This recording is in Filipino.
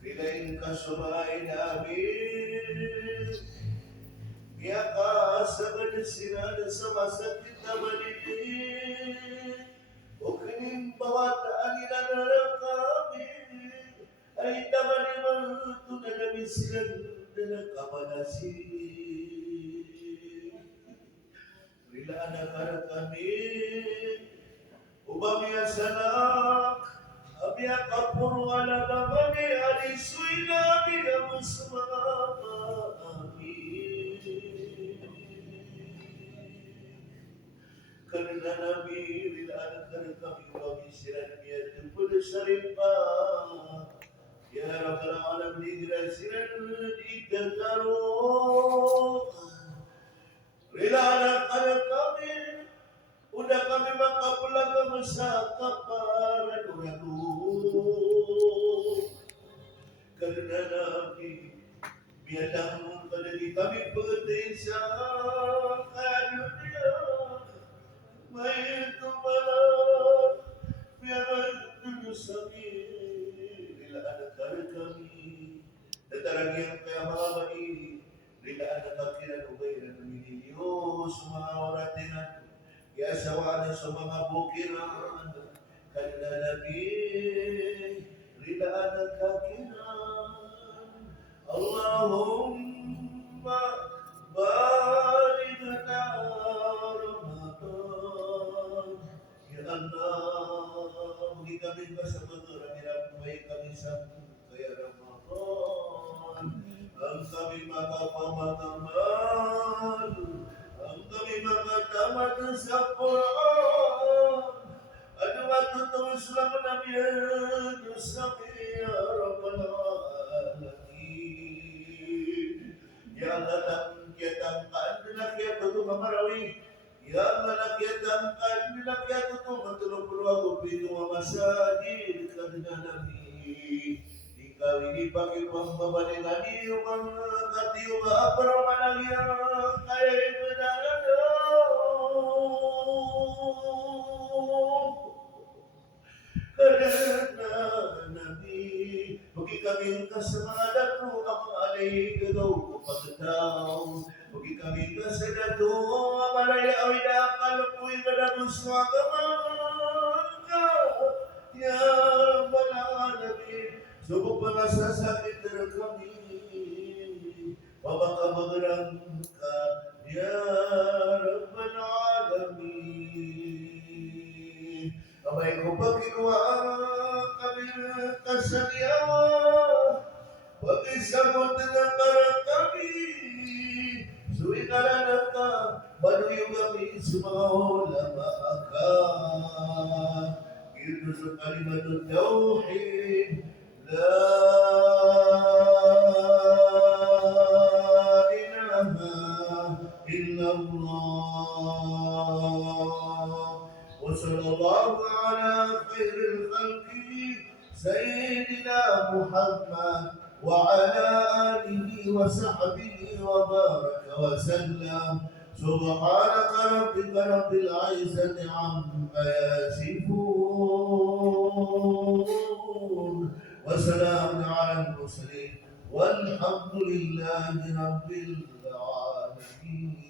Pilain ka sumay namin. Kaya ka sa kanasinan sa masakit na balitin. O kining bawataan nila na kami. Ay taman ni mga na namisilan na nakamanasi. Rila na kami. Ubamiya sanak. Abia kapuro ala namani alisuy nabi ang sumami. Karena nabi rilaan karena kami kami siran biar tupul sarimpa. Ya Rabbal alamin siran di kagaro. Rilaan karena kami udah kami makapulang sa kaparan karena nabi biadang pada di kami penting sa kadunia may tumalang biar dulu sakit bila ada kami datarang yang kaya mga ini bila ada kakiran ubay na naminiliyo mga oras din ya sawana sa mga bukiran kanila nabi ridaan ang kakiran Allahumma barik lana Ramadan ya Allah bagi kami sa mga rami-rami kami sa kaya Ramadan ang kami makapamatamal ang kami makatamat sa Quran. Ano matutulong lang namin sa Ya Rabbal Alamin. Ya Allah, kita nila kaya tuto mamarawi. Ya Allah, kita nila kaya tuto matulong puluwag upito mamasagin kanina namin. Ikaw hindi pag-ibang mabalingan iyo mga katiyo maapara managya kaya imanagano. Karena nabi, bagi kami ang kasamalan mo ang alay gagaw ko pagkataw. Bagi kami kasadato ang malaya ay nakalapoy ka na gusto agaman ka. Ya Rabbal Alamin. Subok mga sasakit na kami, mapakabagarang ka, Ya Rabbal Alamin. Kamay ko pagkinuha kami kasaliyawa, pag-isagot na para kami, suwikalan na ka, baluyo kami sumahula maaka. Ito sa kalimatong tauhid, لا إله إلا الله وصلى الله على خير الخلق سيدنا محمد وعلى آله وصحبه وبارك وسلم سبحانك ربك رب العزة عما يصفون وسلام على المرسلين والحمد لله رب العالمين.